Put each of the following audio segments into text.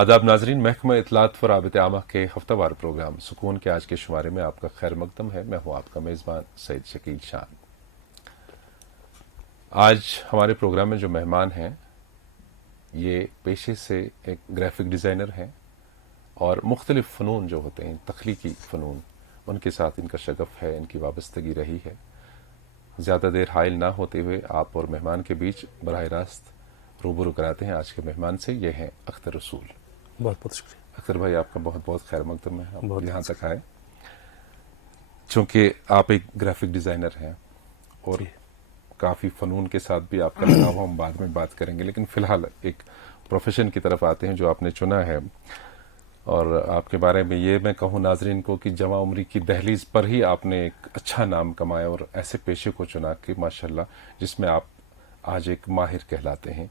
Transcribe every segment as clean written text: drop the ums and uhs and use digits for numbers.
آداب ناظرین، محکمہ اطلاعات و رابطہ عامہ کے ہفتہ وار پروگرام سکون کے آج کے شمارے میں آپ کا خیر مقدم ہے۔ میں ہوں آپ کا میزبان سعید شکیل شان۔ آج ہمارے پروگرام میں جو مہمان ہیں یہ پیشے سے ایک گرافک ڈیزائنر ہیں اور مختلف فنون جو ہوتے ہیں، تخلیقی فنون، ان کے ساتھ ان کا شغف ہے، ان کی وابستگی رہی ہے۔ زیادہ دیر حائل نہ ہوتے ہوئے آپ اور مہمان کے بیچ براہ راست روبرو کراتے ہیں آج کے مہمان سے۔ یہ ہیں اختر رسول۔ بہت بہت شکریہ اختر بھائی، آپ کا بہت بہت خیر مقدم ہے، آپ بہت یہاں تک آئے۔ چونکہ آپ ایک گرافک ڈیزائنر ہیں اور کافی فنون کے ساتھ بھی آپ کا لگاؤ ہم بعد میں بات کریں گے، لیکن فی الحال ایک پروفیشن کی طرف آتے ہیں جو آپ نے چنا ہے، اور آپ کے بارے میں یہ میں کہوں ناظرین کو کہ جوان عمری کی دہلیز پر ہی آپ نے ایک اچھا نام کمایا اور ایسے پیشے کو چنا کہ ماشاءاللہ جس میں آپ آج ایک ماہر کہلاتے ہیں۔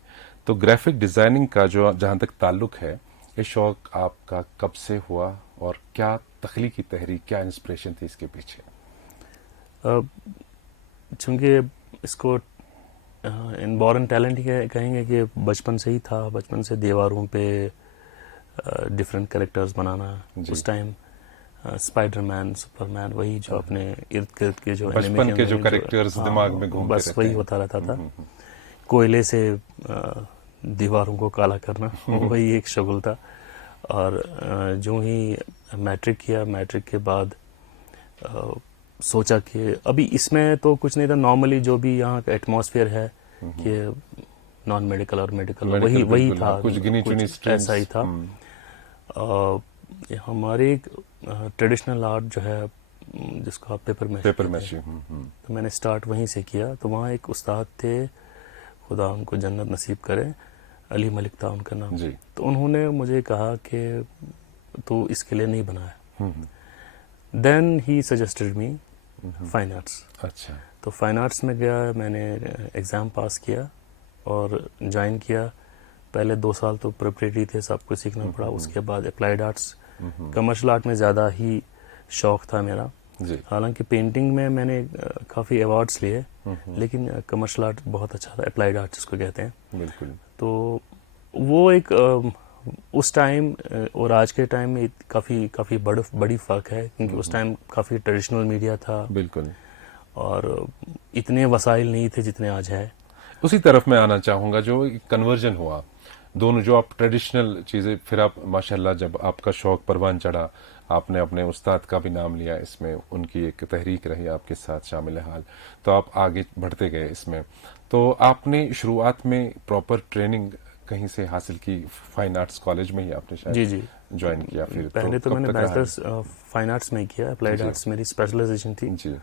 تو گرافک ڈیزائننگ کا جو جہاں تک تعلق ہے، یہ شوق آپ کا کب سے ہوا اور کیا تخلیقی تحریک، کیا انسپریشن تھی اس کے پیچھے؟ چونکہ اس کو انبورن ٹیلنٹ ہی کہیں گے کہ بچپن سے ہی تھا، بچپن سے دیواروں پہ ڈفرینٹ کریکٹرز بنانا۔ اس ٹائم اسپائڈر مین، سپر مین، وہی جو اپنے ارد گرد کے جو بچپن کے جو کریکٹرز دماغ میں گھومتے بس وہی ہوتا رہتا تھا۔ کوئلے سے دیواروں کو کالا کرنا وہی ایک شغل تھا۔ اور جو ہی میٹرک کیا، میٹرک کے بعد سوچا کہ ابھی اس میں تو کچھ نہیں تھا، نارملی جو بھی یہاں کا ایٹماسفیئر ہے کہ نان میڈیکل اور میڈیکل وہی تھا، کچھ گنی چنی ایسا ہی تھا۔ ہمارے ایک ٹریڈیشنل آرٹ جو ہے جس کو آپ پیپر میشی، تو میں نے سٹارٹ وہیں سے کیا۔ تو وہاں ایک استاد تھے، خدا ان کو جنت نصیب کرے، علی ملک تھا ان کا نام۔ تو انہوں نے مجھے کہا کہ تو اس کے لیے نہیں بنایا۔ Then he suggested me fine arts. اچھا، تو فائن آرٹس میں گیا، میں نے ایگزام پاس کیا اور جوائن کیا۔ پہلے 2 سال تو پریپریٹری تھے، سب کچھ سیکھنا پڑا۔ اس کے بعد اپلائیڈ آرٹس، کمرشل آرٹ میں زیادہ ہی شوق تھا میرا۔ حالانکہ پینٹنگ میں نے کافی ایوارڈس لیے، لیکن کمرشل آرٹ بہت اچھا تھا، اپلائیڈ آرٹ جس کو کہتے ہیں۔ بالکل۔ تو وہ ایک اس ٹائم اور آج کے ٹائم میں کافی بڑی فرق ہے، کیونکہ اس ٹائم کافی ٹریڈیشنل میڈیا تھا، بالکل، اور اتنے وسائل نہیں تھے جتنے آج ہے۔ اسی طرف میں آنا چاہوں گا، جو کنورژن ہوا دونوں، جو آپ ٹریڈیشنل چیزیں، پھر آپ ماشاءاللہ جب آپ کا شوق پروان چڑھا، آپ نے اپنے استاد کا بھی نام لیا، اس میں ان کی ایک تحریک رہی آپ کے ساتھ شامل حال، تو آپ آگے بڑھتے گئے اس میں۔ تو آپ نے شروعات میں پراپر ٹریننگ کہیں سے حاصل کی؟ فائن آرٹس کالج میں ہی آپ نے شاید جوائن کیا؟ پھر پہلے تو میں نے بیچلرس فائن آرٹس میں کیا، اپلائیڈ آرٹس میری اسپیشلائزیشن تھی۔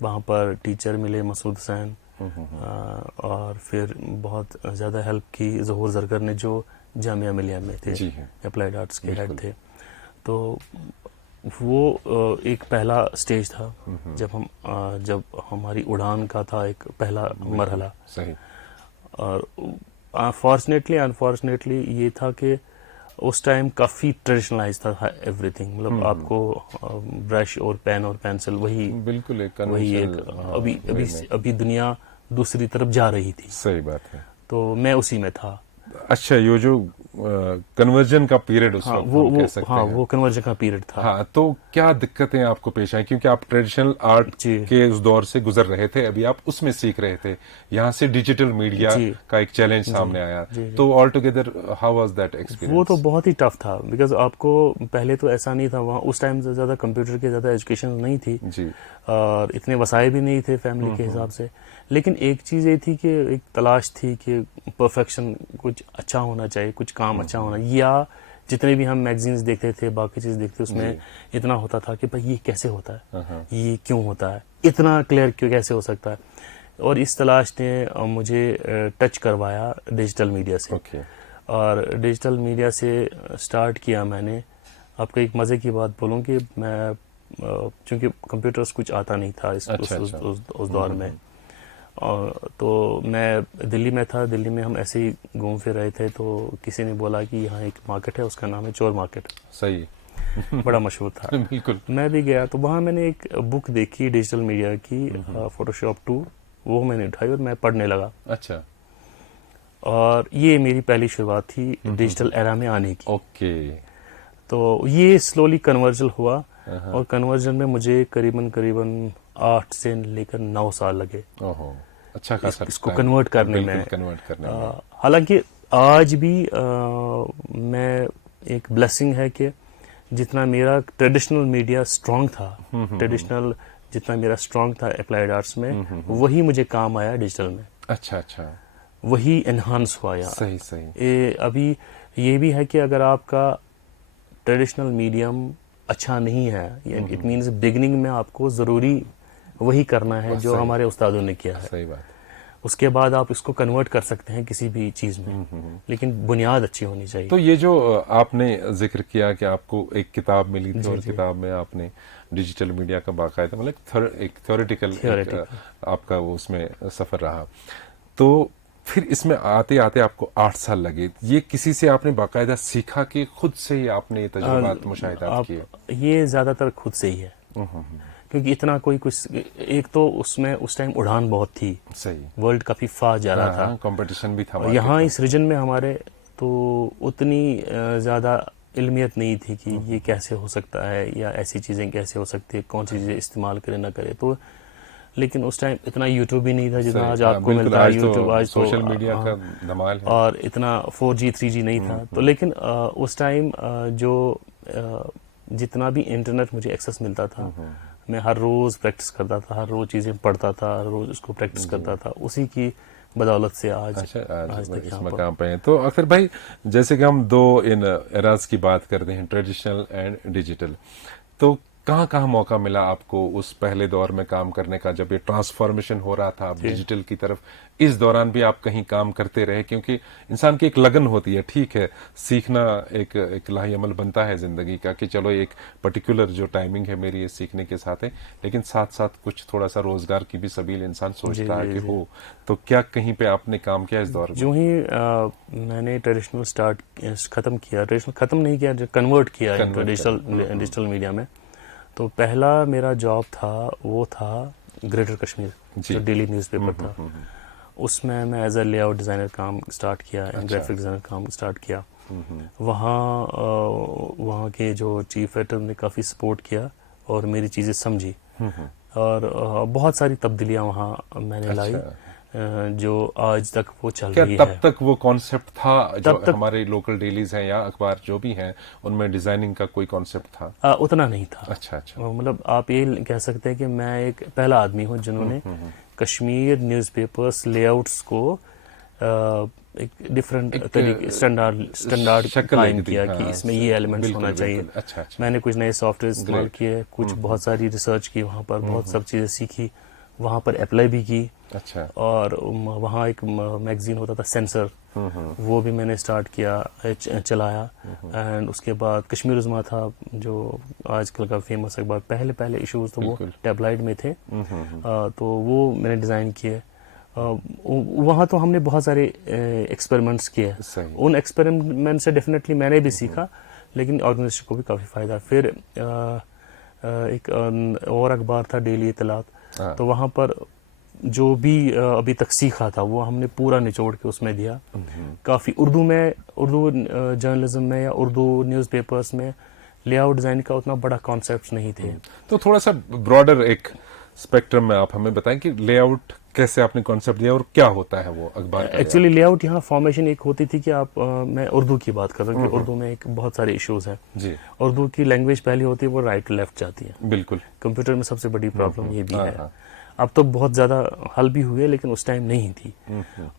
وہاں پر ٹیچر ملے مسعود حسین، اور پھر بہت زیادہ ہیلپ کی ظہور زرگر نے، جو جامعہ ملیہ میں تھے، اپلائیڈ آرٹس کے ہیڈ تھے۔ تو وہ ایک پہلا سٹیج تھا جب ہماری اڑان کا تھا ایک پہلا مرحلہ۔ اور فارچونیٹلی انفارچونیٹلی یہ تھا کہ اس ٹائم کافی ٹریڈیشنلائز تھا ایوری تھنگ، مطلب آپ کو برش اور پین اور پینسل وہی بالکل وہی ایک ابھی دنیا دوسری طرف جا رہی تھی۔ صحیح بات ہے، تو میں اسی میں تھا۔ اچھا، یہ جو کنورژن کا پیریڈ اس وقت ہم کہہ سکتے ہیں، وہ کنورژن کا پیریڈ تھا۔ ہاں، تو کیا دقتیں آپ کو پیش آئیں؟ کیونکہ آپ ٹریڈیشنل آرٹ کے اس دور سے گزر رہے تھے، ابھی آپ اس میں سیکھ رہے تھے، یہاں سے ڈیجیٹل میڈیا کا ایک چیلنج سامنے آیا، تو all together how was that experience? وہ تو بہت ہی ٹف تھا، بیکاز آپ کو پہلے تو ایسا نہیں تھا، وہاں اس ٹائم سے زیادہ کمپیوٹر کی زیادہ ایجوکیشن نہیں تھی، اور اتنے وسائل بھی نہیں تھے فیملی کے حساب سے۔ لیکن ایک چیز یہ تھی کہ ایک تلاش تھی کہ پرفیکشن، کچھ اچھا ہونا چاہیے، کچھ کام اچھا ہونا، یا جتنے بھی ہم میگزینز دیکھتے تھے، باقی چیز دیکھتے اس میں اتنا ہوتا تھا کہ بھائی یہ کیسے ہوتا ہے، یہ کیوں ہوتا ہے، اتنا کلیئر کیوں کیسے ہو سکتا ہے۔ اور اس تلاش نے مجھے ٹچ کروایا ڈیجیٹل میڈیا سے، اور ڈیجیٹل میڈیا سے سٹارٹ کیا میں نے۔ آپ کو ایک مزے کی بات بولوں کہ میں چونکہ کمپیوٹرز کچھ آتا نہیں تھا اس دور میں، تو میں دلی میں تھا، دلی میں ہم ایسے ہی گھوم پھر رہے تھے، تو کسی نے بولا کہ یہاں ایک مارکیٹ ہے، اس کا نام ہے چور مارکیٹ۔ صحیح، بڑا مشہور تھا۔ بالکل، میں بھی گیا، تو وہاں میں نے ایک بک دیکھی ڈیجیٹل میڈیا کی، فوٹو شاپ 2، وہ میں نے اٹھائی اور میں پڑھنے لگا۔ اچھا، اور یہ میری پہلی شروعات تھی ڈیجیٹل ایرا میں آنے کی. اوکے. تو یہ سلولی کنورژن ہوا, اور کنورژن میں مجھے قریباً 8 سے لے کر 9 سال لگے اچھا خاصا اس کو کنورٹ کرنے میں. حالانکہ آج بھی میں ایک بلیسنگ ہے کہ جتنا میرا ٹریڈیشنل میڈیا اسٹرانگ تھا, جتنا میرا اسٹرانگ تھا اپلائیڈ آرٹس میں, وہی مجھے کام آیا ڈیجیٹل میں. اچھا. وہی انہانس ہوا یار. صحیح. ابھی یہ بھی ہے کہ اگر آپ کا ٹریڈیشنل میڈیم اچھا نہیں ہے, اٹ مینز بگننگ میں آپ کو ضروری وہی کرنا ہے جو ہمارے استادوں نے کیا ہے. صحیح بات. اس کے بعد آپ اس کو کنورٹ کر سکتے ہیں کسی بھی چیز میں, لیکن بنیاد اچھی ہونی چاہیے. تو یہ جو آپ نے ذکر کیا کہ آپ کو ایک کتاب ملی تھی, اور کتاب میں آپ نے ڈیجیٹل میڈیا کا باقاعدہ مطلب ایک تھیوریٹیکل آپ کا وہ اس میں سفر رہا, تو پھر اس میں آتے آتے آپ کو 8 سال لگے. یہ کسی سے آپ نے باقاعدہ سیکھا کہ خود سے ہی آپ نے یہ تجربات مشاہدات کیے؟ یہ زیادہ تر خود سے ہی ہے, کیونکہ اتنا کوئی کچھ, ایک تو اس میں اس ٹائم اڑان بہت تھی. صحیح. ورلڈ کافی فاسٹ جا رہا تھا, کمپٹیشن بھی تھا یہاں اس ریجن میں ہمارے, تو اتنی زیادہ علمیت نہیں تھی کہ یہ کیسے ہو سکتا ہے, یا ایسی چیزیں کیسے ہو سکتی ہے, کون سی چیزیں استعمال کرے نہ کرے. تو لیکن اس ٹائم اتنا یوٹیوب بھی نہیں تھا جتنا آج آپ کو ملتا ہے. یوٹیوب آج تو سوشل میڈیا کا دھمال ہے, اور اتنا 4G 3G نہیں تھا. تو لیکن اس ٹائم جو جتنا بھی انٹرنیٹ مجھے ایکسیس ملتا تھا, میں ہر روز پریکٹس کرتا تھا, ہر روز چیزیں پڑھتا تھا, ہر روز اس کو پریکٹس کرتا تھا. اسی کی بدولت سے آج اس مقام پہ ہیں. تو اکثر بھائی, جیسے کہ ہم 2 ان ایراز کی بات کرتے ہیں, ٹریڈیشنل اینڈ ڈیجیٹل, تو کہاں موقع ملا آپ کو اس پہلے دور میں کام کرنے کا, جب یہ ٹرانسفارمیشن ہو رہا تھا ڈیجیٹل کی طرف؟ اس دوران بھی آپ کہیں کام کرتے رہے؟ کیونکہ انسان کی ایک لگن ہوتی ہے, ٹھیک ہے سیکھنا ایک لاہی عمل بنتا ہے زندگی کا, کہ چلو ایک پرٹیکولر جو ٹائمنگ ہے میری یہ سیکھنے کے ساتھ ہے, لیکن ساتھ ساتھ کچھ تھوڑا سا روزگار کی بھی سبیل انسان سوچتا ہے کہ ہو. تو کیا کہیں پہ آپ نے کام کیا اس دور میں؟ جو ہی میں نے ٹریڈیشنل ختم کیا, ٹریڈیشنل ختم نہیں کیا, کنورٹ کیا ڈیجیٹل میڈیا میں, تو پہلا میرا جاب تھا وہ تھا گریٹر کشمیر, جو ڈیلی نیوز پیپر تھا. اس میں as a layout designer کام سٹارٹ کیا, گرافک ڈیزائنر کام سٹارٹ کیا. وہاں کے جو چیف ایڈیٹر نے کافی سپورٹ کیا اور میری چیزیں سمجھی, اور بہت ساری تبدیلیاں وہاں میں نے لائی, جو آج تک وہ چل رہی ہے. تب تک وہ کانسیپٹ تھا جو ہمارے لوکل ڈیلیز ہیں یا اخبار جو بھی ہیں ان میں ڈیزائننگ کا کوئی کانسیپٹ تھا؟ اتنا نہیں تھا. اچھا. مطلب آپ یہ کہہ سکتے ہیں کہ میں ایک پہلا آدمی ہوں جنہوں نے کشمیر نیوز پیپرز لے آؤٹس کو ایک ڈفرینٹ طریقے اسٹینڈارڈ قائم کیا کہ اس میں یہ ایلیمنٹس ہونا چاہیے. میں نے کچھ نئے سافٹ ویئر استعمال کیے, کچھ بہت ساری ریسرچ کی وہاں پر, بہت سب چیزیں سیکھی, وہاں پر اپلائی بھی کی. اور وہاں ایک میگزین ہوتا تھا سینسر, وہ بھی میں نے اسٹارٹ کیا, چلایا. اینڈ اس کے بعد کشمیر عظمیٰ تھا جو آج کل کا فیمس اخبار. پہلے ایشوز تو وہ ٹیبلائڈ میں تھے, تو وہ میں نے ڈیزائن کیے. وہاں تو ہم نے بہت سارے ایکسپیریمنٹس کیے. ان ایکسپیریمنٹ سے ڈیفینیٹلی میں نے بھی سیکھا, لیکن آرگنائزیشن کو بھی کافی فائدہ. پھر ایک اور اخبار تھا ڈیلی اطلاعات, تو وہاں پر جو بھی ابھی تک سیکھا تھا وہ ہم نے پورا نچوڑ کے اس میں دیا. کافی اردو جرنلزم میں یا اردو نیوز پیپرز میں لے آؤٹ ڈیزائن کا اتنا بڑا کانسیپٹ نہیں تھے. تو تھوڑا سا براڈر ایک اسپیکٹرم میں آپ ہمیں بتائیں کہ لے آؤٹ کیسے آپ نے کانسیپٹ دیا اور کیا ہوتا ہے وہ اخبار کا؟ ایکچولی لے آؤٹ یہاں فارمیشن ایک ہوتی تھی کہ آپ, میں اردو کی بات کر رہا ہوں کہ اردو میں ایک بہت سارے ایشوز ہیں. اردو کی لینگویج پہلی ہوتی ہے وہ رائٹ ٹو لیفٹ جاتی ہے. بالکل. کمپیوٹر میں سب سے بڑی پرابلم یہ بھی ہے. اب تو بہت زیادہ حل بھی ہوئے, لیکن اس ٹائم نہیں تھی.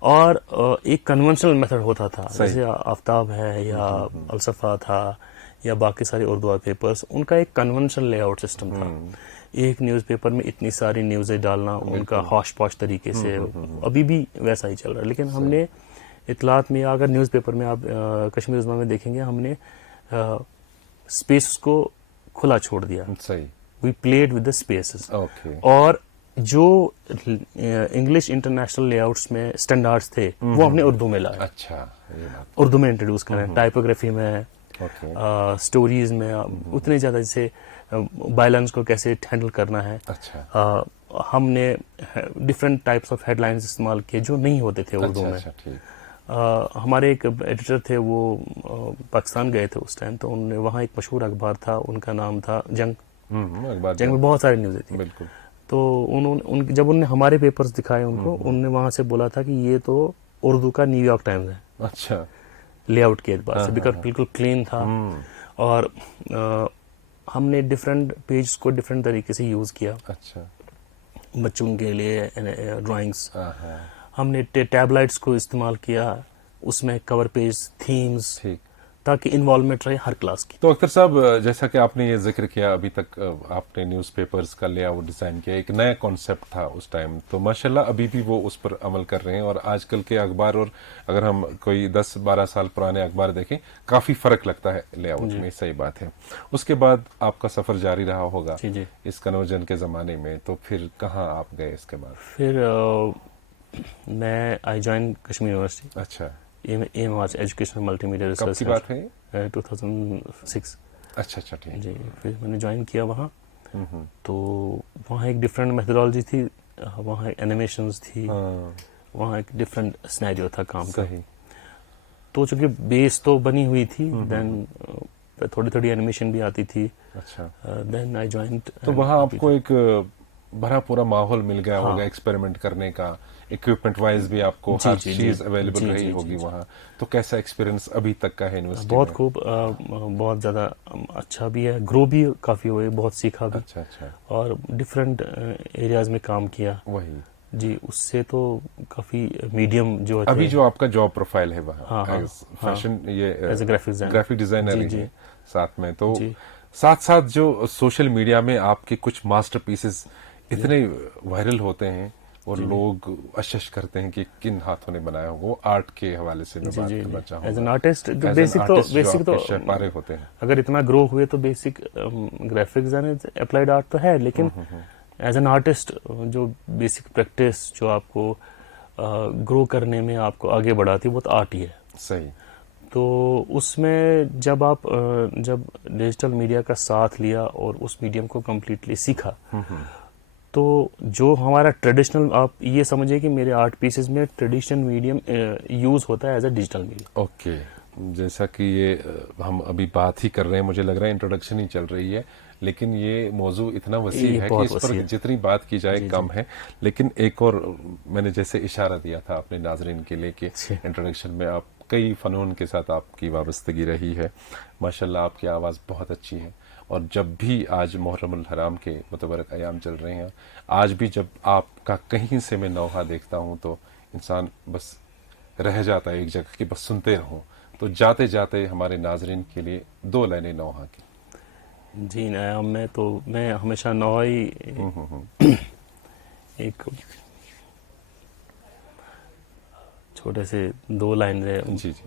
اور ایک کنونشنل میتھڈ ہوتا تھا, جیسے آفتاب ہے یا الصفا تھا یا باقی سارے اردو پیپرز, ان کا ایک کنونشنل لے آؤٹ سسٹم تھا. ایک نیوز پیپر میں اتنی ساری نیوزیں ڈالنا, ان کا ہوش پوش طریقے سے, ابھی بھی ویسا ہی چل رہا ہے. لیکن ہم نے اطلاعات میں, اگر نیوز پیپر میں آپ کشمیر عظمیٰ میں دیکھیں گے, ہم نے اسپیس کو کھلا چھوڑ دیا. وی پلیڈ ود دا اسپیسز. اور جو انگلش انٹرنیشنل لے آؤٹس میں اسٹینڈارڈس تھے وہ ہم نے اردو میں لائے. اردو میں انٹروڈیوس کریں, ٹائپوگرافی میں, اسٹوریز میں, اتنے زیادہ, جیسے بائلنس کو کیسے ہینڈل کرنا ہے. ہم نے different types of headlines استعمال کیے جو نہیں ہوتے تھے اردو میں. ہمارے ایک ایڈیٹر تھے وہ پاکستان گئے تھے اس ٹائم, تو انہوں نے وہاں ایک مشہور اخبار تھا, ان کا نام تھا جنگ. جنگ میں بہت ساری نیوزیں تھیں. بالکل. تو جب انہوں نے ہمارے پیپرز دکھائے ان کو, انہوں نے وہاں سے بولا تھا کہ یہ تو اردو کا نیو یارک ٹائمز ہے. اچھا. لے آؤٹ کے اعتبار سے بالکل کلین تھا, اور ہم نے ڈفرینٹ پیجز کو ڈفرینٹ طریقے سے یوز کیا. اچھا. بچوں کے لیے ڈرائنگس, ہم نے ٹیب لائٹس کو استعمال کیا, اس میں کور پیج, تھیمز, تاکہ انوالومنٹ رہے ہر کلاس کی. تو اختر صاحب, جیسا کہ آپ نے یہ ذکر کیا, ابھی تک آپ نے نیوز پیپرز کا لے آؤٹ ڈیزائن کیا, ایک نیا کانسیپٹ تھا اس ٹائم, تو ماشاءاللہ ابھی بھی وہ اس پر عمل کر رہے ہیں. اور آج کل کے اخبار, اور اگر ہم کوئی 10-12 سال پرانے اخبار دیکھیں, کافی فرق لگتا ہے لے آؤٹ میں, صحیح بات ہے. اس کے بعد آپ کا سفر جاری رہا ہوگا اس کنورژن کے زمانے میں, تو پھر کہاں آپ گئے اس کے بعد؟ پھر میں آئی جوائن کشمیر یونیورسٹی. اچھا. M R educational multimedia research. کب کی بات ہے؟ 2006. اچھا اچھا, ٹھیک. جی, پھر میں نے جوائن کیا وہاں. تو وہاں ایک ڈفرینٹ میتھڈالوجی تھی, وہاں اینیمیشنز تھی, وہاں ایک ڈفرینٹ سینیریو تھا کام کا. تو چونکہ بیس تو بنی ہوئی تھی, دین تھوڑی تھوڑی اینیمیشن بھی آتی تھی. اچھا. دین آئی جوائنڈ. تو وہاں آپ کو ایک بھرا پورا ماحول مل گیا ہوگا ایکسپیریمنٹ کرنے کا, اکوپمنٹ وائز بھی آپ کو ہر چیز اویلیبل رہی ہوگی وہاں. تو کیسا ایکسپیرینس ابھی تک کا ہے یونیورسٹی میں؟ بہت خوب, بہت زیادہ اچھا بھی ہے, گرو بھی کافی ہوئے, بہت سیکھا بھی. اچھا اچھا. اور ڈفرینٹ ایریاز میں کام کیا. وہی جی, اس سے تو کافی میڈیم جو ابھی جو آپ کا جاب پروفائل ہے وہاں فیشن, یہ گرافک ڈیزائنر ہے ساتھ میں, تو ساتھ ساتھ جو سوشل میڈیا میں آپ کے کچھ ماسٹر پیسز اتنے وائرل ہوتے ہیں اور لوگ اشش کرتے ہیں کہ کن ہاتھوں نے بنایا ہو, وہ آرٹ کے حوالے سے میں بات کرنا چاہوں گا. ایز این آرٹسٹ بیسک تو پارے ہوتے ہیں, اگر اتنا گرو ہوئے تو basic graphic design applied art تو ہے, لیکن ایز این آرٹسٹ جو بیسک پریکٹس جو آپ کو گرو کرنے میں آپ کو آگے بڑھاتی ہے وہ تو آرٹ ہی ہے. صحیح. تو اس میں جب ڈیجیٹل میڈیا کا ساتھ لیا اور اس میڈیم کو کمپلیٹلی سیکھا, تو جو ہمارا ٹریڈیشنل, آپ یہ سمجھیں کہ میرے آرٹ پیسز میں ٹریڈیشنل میڈیم یوز ہوتا ہے as a digital medium. Okay. جیسا کہ یہ ہم ابھی بات ہی کر رہے ہیں, مجھے لگ رہا ہے انٹروڈکشن ہی چل رہی ہے, لیکن یہ موضوع اتنا وسیع ہے کہ اس پر جتنی بات کی جائے کم ہے. لیکن ایک اور میں نے جیسے اشارہ دیا تھا اپنے ناظرین کے لیے کہ انٹروڈکشن میں آپ کئی فنون کے ساتھ آپ کی وابستگی رہی ہے. ماشاءاللہ آپ کی آواز بہت اچھی ہے, اور جب بھی آج محرم الحرام کے متبرک ایام چل رہے ہیں, آج بھی جب آپ کا کہیں سے میں نوحہ دیکھتا ہوں تو انسان بس رہ جاتا ہے ایک جگہ کہ بس سنتے رہوں. تو جاتے جاتے ہمارے ناظرین کے لیے 2 لائنیں نوحہ کی. جی, میں ہمیشہ نوحہ ہی ایک چھوٹے سے 2 لائن رہے. جی جی.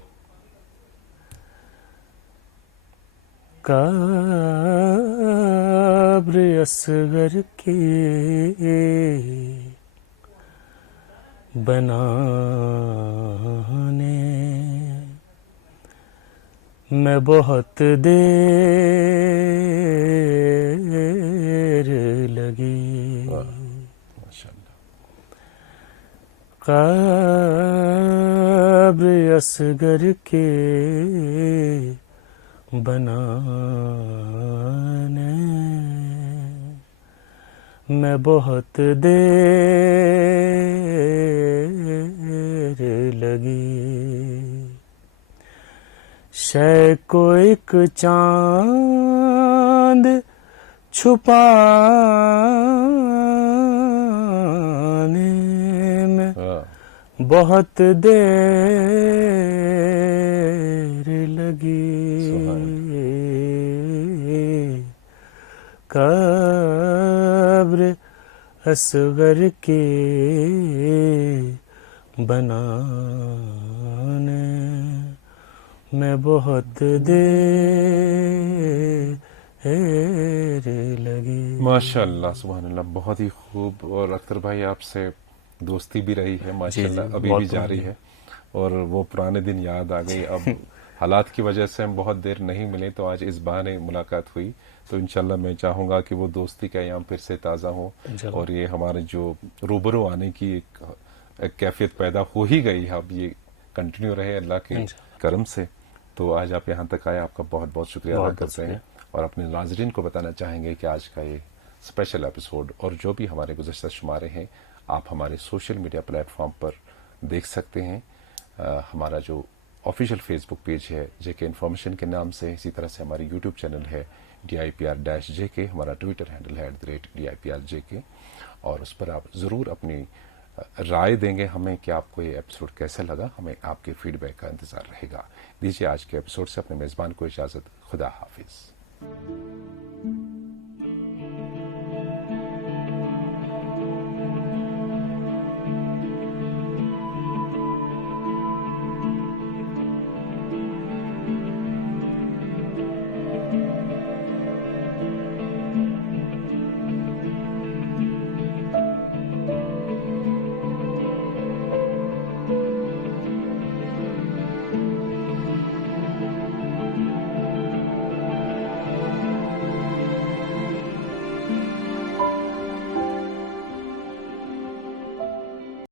قبر اصغر کے بنانے میں بہت دیر لگی. قبر اصغر کے بنانے میں بہت دیر لگی. شے کو ایک چاند چھپانے میں بہت دیر لگی. قبر اصغر کے بنانے میں بہت دیر لگی. ماشاء اللہ, سبحان اللہ, بہت ہی خوب. اور اختر بھائی آپ سے دوستی بھی رہی ہے ماشاءاللہ, ابھی بھی جاری ہے, اور وہ پرانے دن یاد آ گئی. اب حالات کی وجہ سے ہم بہت دیر نہیں ملے, تو آج اس بہانے ملاقات ہوئی. تو انشاءاللہ میں چاہوں گا کہ وہ دوستی کا ایام پھر سے تازہ ہو, اور یہ ہمارے جو روبرو آنے کی ایک کیفیت پیدا ہو ہی گئی ہے, اب یہ کنٹینیو رہے اللہ کے کرم سے. تو آج آپ یہاں تک آئے, آپ کا بہت بہت شکریہ ادا کرتے ہیں, اور اپنے ناظرین کو بتانا چاہیں گے کہ آج کا یہ اسپیشل ایپیسوڈ اور جو بھی ہمارے گزشتہ شمارے ہیں آپ ہمارے سوشل میڈیا پلیٹ فارم پر دیکھ سکتے ہیں. ہمارا جو آفیشیل فیس بک پیج ہے JK انفارمیشن کے نام سے, اسی طرح سے ہماری یوٹیوب چینل ہے DIPR-JK, ہمارا ٹویٹر ہینڈل ہے @DIPR-JK, اور اس پر آپ ضرور اپنی رائے دیں گے ہمیں کہ آپ کو یہ ایپیسوڈ کیسا لگا. ہمیں آپ کے فیڈ بیک کا انتظار رہے گا. دیجیے آج کے ایپیسوڈ سے اپنے میزبان کو اجازت. خدا حافظ.